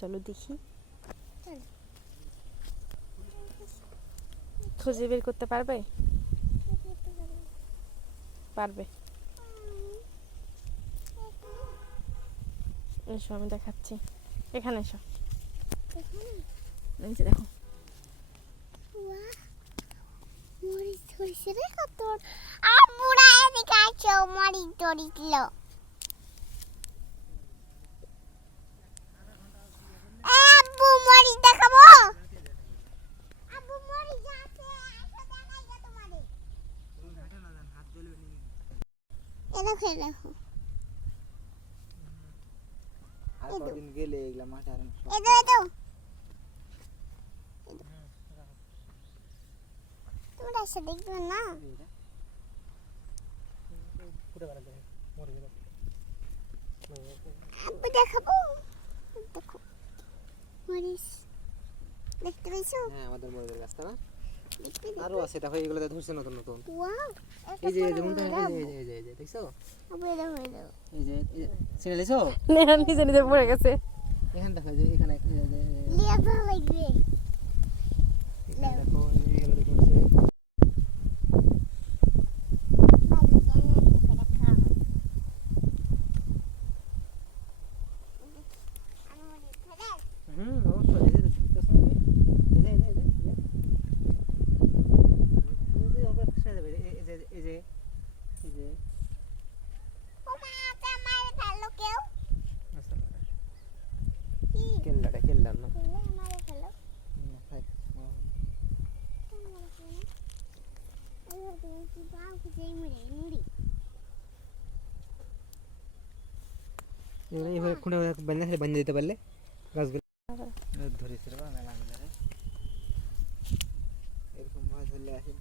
চলো দেখি, খুঁজে বের করতে পারবে? পারবে। এসো আমি দেখাচ্ছি, এখানে এসো। এই যে দেখো, মরিচ ধরেছে রে কত। আর বুড়া এদিকে আসো, মরিচ ধরিছিল। আব্বু মরিচ দেখাবো। আব্বু মরিচ আছে, আসো দেখাই গো তোমারে। এ দেখো এ দেখো। আর কদিন গেলে এগুলা মাছ আর এ দাও তোমরা এসে দেখবে না? আব্বু দেখাবো, দেখো মরিচ দেখতে পেয়েছো? হ্যাঁ আমাদের মরিচের গাছটা না, দেখতে আরো আছে দেখো, এগুলোতে ধরছে নতুন নতুন। ওয়াও, এই যে যেমন এই যে দেখছো, আব্বু এ দেখো এই যে ছেড়ে দিছো, নেহা নিজে নিজে পড়ে গেছে। এখানে দেখো, যে এখানে লিয়া ভালো লাগবে। এখানে দেখো, এগুলো ধরছে। অবশ্যই এই যে দেখতেছো, এই যে ওকে ছেড়ে দেবে, এই যে ও মা, আমার ভালো কেউ কি কেল্লা না, বলে আমার ভালো থাক। এই তুমি কি বাউ কি মুড়ি মুড়ি এগুলো এইভাবে খুঁড়ে বান্ধে দিতে পারলে গাছগুলো ধরেছে রে বা মেলা মেলা রে, এরকম মাছ ধরলে আসে।